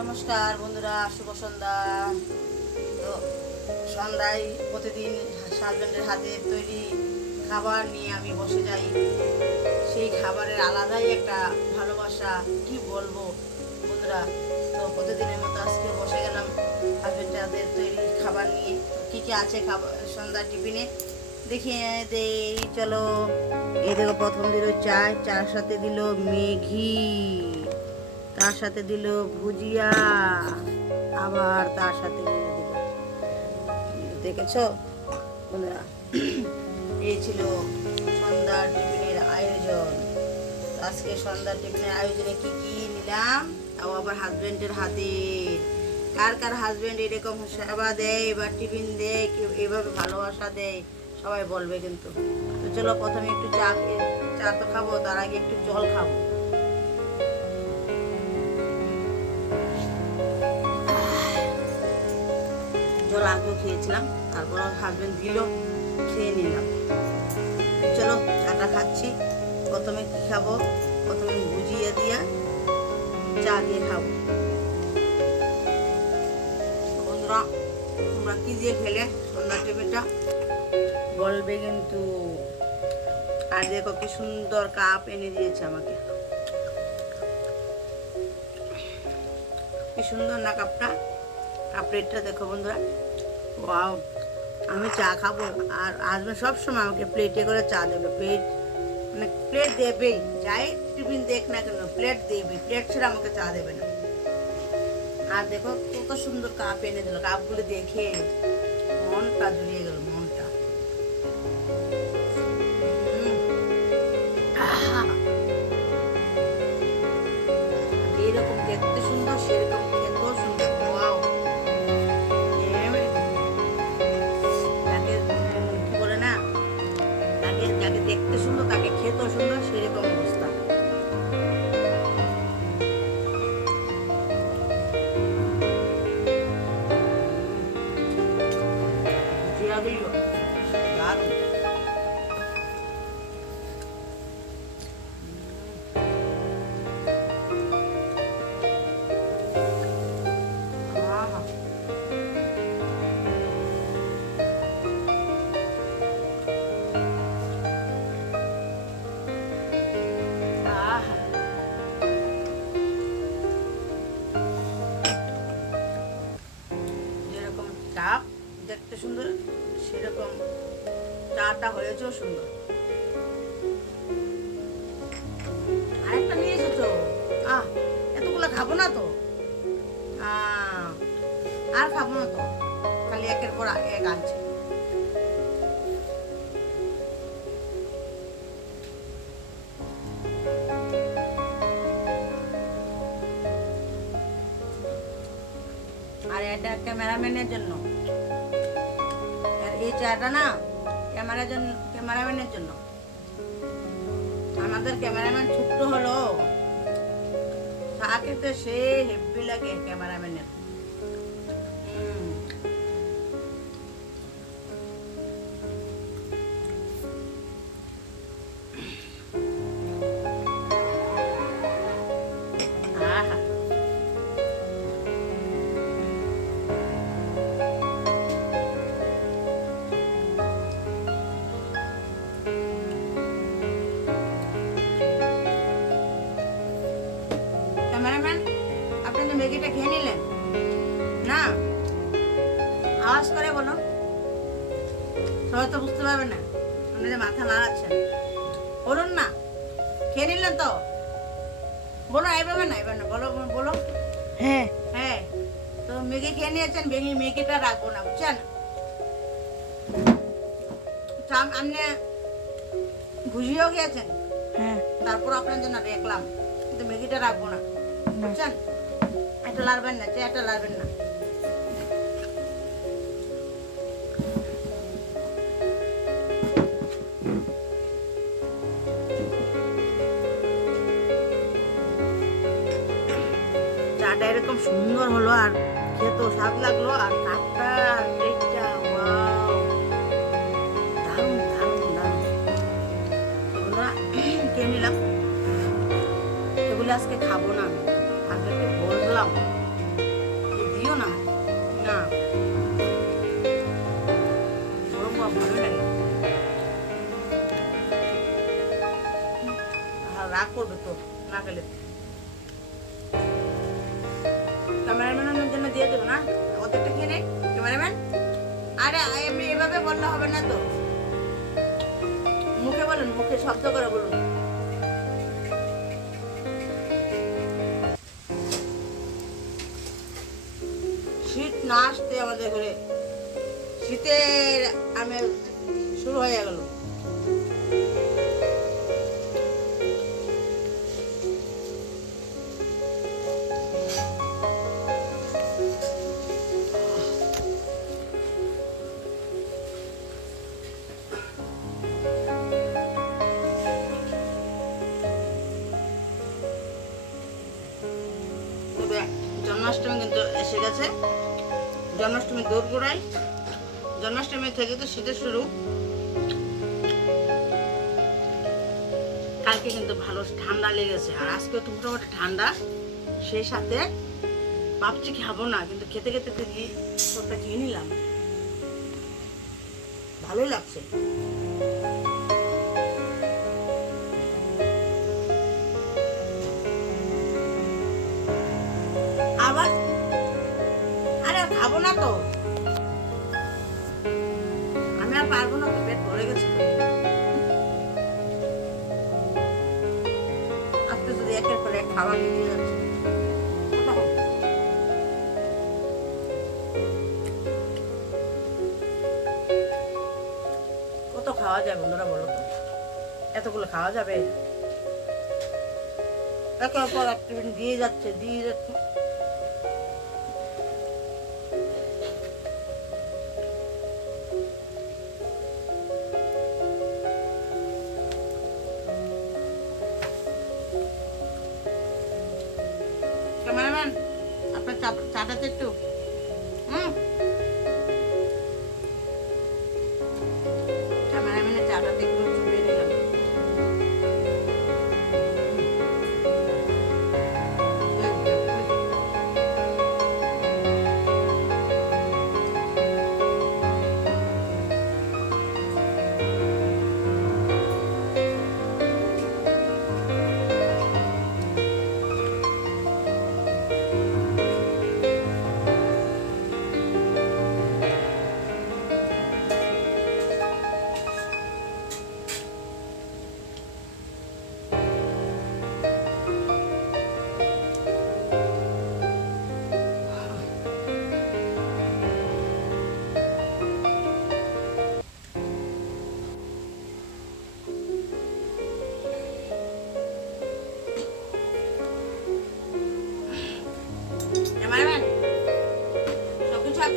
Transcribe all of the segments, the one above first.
নমস্কার বন্ধুরা, শুভ সন্ধ্যা। তো সন্ধ্যায় প্রতিদিন হাজব্যান্ডের হাতে তৈরি খাবার নিয়ে আমি বসে যাই। সেই খাবারের আলাদাই একটা ভালোবাসা, কি বলব বন্ধুরা? তো প্রতিদিনের মতো আজকে বসে গেলাম হাজব্যান্ডের হাতে তৈরি খাবার নিয়ে। কী কী আছে খাবার সন্ধ্যার টিফিনে দেখিয়ে দেই, চলো। এই দেখো, প্রথম দিল চা চার সাথে দিল মেঘি তার সাথে দিল ভুজিয়া, আবার তার সাথে দেখেছ? এই ছিল সন্ধ্যার টিফিনের আয়োজন। আজকে সন্ধ্যার টিফিনের আয়োজনে কি কি নিলাম? তাও আবার হাজবেন্ডের হাতে। কার কার হাজবেন্ড এরকম সেবা দেয় বা টিফিন দেয়, কেউ এভাবে ভালোবাসা দেয়, সবাই বলবে কিন্তু। তো চলো প্রথমে একটু চা চা তো খাব, তার আগে একটু জল খাব। আগেও খেয়েছিলাম, তারপর হাজবেন্ড দিল, খেয়ে নিলাম। চলো চাটা খাচ্ছি। প্রথমে কি খাব? প্রথমে ভুজিয়ে দিয়া চা দিয়ে খাব। বন্ধুরা, তোমরা কি দিয়ে খেলে? সন্ধ্যার টিফিনটা বলবে কিন্তু, আর দেখো কি সুন্দর কাপ এনে দিয়েছে আমাকে। কি সুন্দর না কাপটা আর প্লেটটা দেখো বন্ধুরা। ওয়াও, আমি চা খাব। আর আসবে সব সময় আমাকে প্লেটে করে চা দেবে। প্লেট মানে প্লেট দেবেই। যাই টিফিন দেখ না কেন প্লেট দেবে। প্লেট ছেড়ে আমাকে চা দেবে না। আর দেখো কত সুন্দর কাপ এনে দিল। কাপগুলো দেখে মনটা জুড়িয়ে গেল। সুন্দর, সেরকম চাটা হয়েছেও সুন্দর। আরেকটা নিয়ে এসেছ? আহ, এতগুলো খাব না তো? আর খাব না তো? খালি একের পর এক আনছে। আর এটা ক্যামেরাম্যানের জন্য। এই চাটা না ক্যামেরার জন্য ক্যামেরাম্যানের জন্য। আমাদের ক্যামেরাম্যান ছোট্ট হলো। চা খেতে সে হেপি লাগে ক্যামেরাম্যানের। সবাই তো বুঝতে পারবে না। আপনি যে মাথা নাড়াচ্ছেন বলুন না খেয়ে নিলেন তো? বলো এভাবে না এবার না। বলো বলো। হ্যাঁ। হ্যাঁ। তো ম্যাগি খেয়ে নিয়েছেন ম্যাগি ম্যাগিটা রাখব না বুঝছেন? আপনি ভুজিও খেয়েছেন। হ্যাঁ। তারপর আপনার জন্য দেখলাম। কিন্তু ম্যাগিটা রাখব না। বুঝছেন? এটা লাড়বেন না চেয়ারটা লাড়বেন না। চাটা এরকম সুন্দর হলো আর খেতে স্বাদ লাগল আর কাঠটা আজকে খাব না আপনাকে বললাম দিও না। না। হ্যাঁ, রাগ করবে তো, না গেলে এমনি এভাবে বললে হবে না তো? মুখে বলুন, মুখে শব্দ করে বলুন। শীত না আসতে আমাদের ঘরে। শীতের আমের শুরু হয়ে গেল। জন্মাষ্টমী কিন্তু এসে গেছে। জন্মাষ্টমী দৌড় গোড়াই জন্মাষ্টমী থেকে তো শীতের শুরু। কালকে কিন্তু ভালো ঠান্ডা লেগেছে। আর আজকে তো মোটামুটি ঠান্ডা। সেই সাথে ভাবছি খাব না, কিন্তু খেতে খেতে দেখি সবটা খেয়ে নিলাম। ভালোই লাগছে। তো? আমি আর পারব না, তো পেট ভরে গেছে। আজকে যদি একের পর এক খাবার নিয়ে যাচ্ছে কত খাওয়া যায় বন্ধুরা বলো এতগুলো খাওয়া যাবে? একের পর এক টিফিন দিয়ে যাচ্ছে দিয়ে যাচ্ছে। চাটাতে একটু হুম।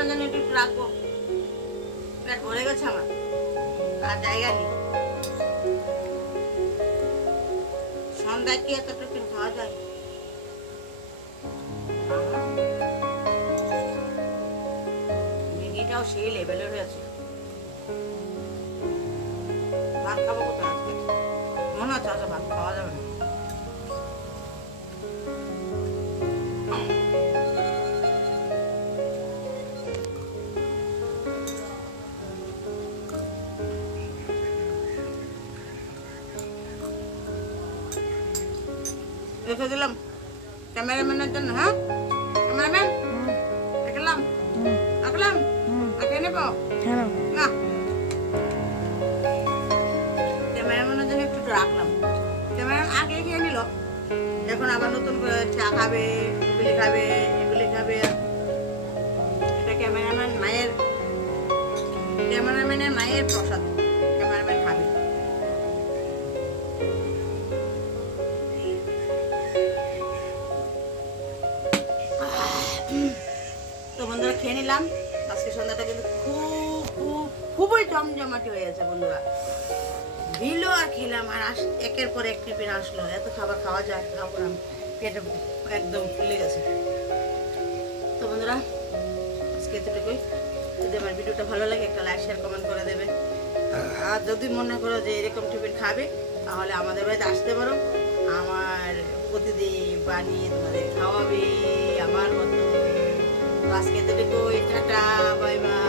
আপনার জন্য একটু রাখব। পেট ভরে গেছে আমার। আর জায়গা নেই। সন্ধ্যায় কি এত টিফিন খাওয়া যায়? ম্যাগিটাও সেই লেভেলের হয়েছে ভাত খাব কোথায় আজকে? মনে হচ্ছে ভাত খাওয়া যাবে না। রেখে দিলাম ক্যামেরাম্যানের জন্য হ্যাঁ? ক্যামেরাম্যান? রাখলাম রাখলাম রাখে নেব? না। ক্যামেরাম্যানের জন্য একটু রাখলাম। ক্যামেরা আগে খেয়ে নিল। এখন আবার নতুন করে চা খাবে এগুলি খাবে এগুলি খাবে। এটা ক্যামেরাম্যান মায়ের ক্যামেরাম্যানের মায়ের প্রসাদ। খেয়ে নিলাম। আজকে সন্ধ্যাটা কিন্তু খুব খুব, খুবই জমজমাটি হয়ে গেছে বন্ধুরা। দিল আর খেলাম আর আস, একের পর এক টিফিন আসলো। এত খাবার খাওয়া যায় খাব পেটে একদম ফুলে গেছে। তো বন্ধুরা, আজকে এতটুকুই। যদি আমার ভিডিওটা ভালো লাগে, একটা লাইক শেয়ার কমেন্ট করে দেবে। আর যদি মনে করো যে এরকম টিফিন খাবে, তাহলে আমাদের বাড়িতে আসতে পারো। আমার প্রতিদিন বানিয়ে তোমাদের খাওয়াবে, আমার মতো আজকে দেবে কই টাটা বাই বাই।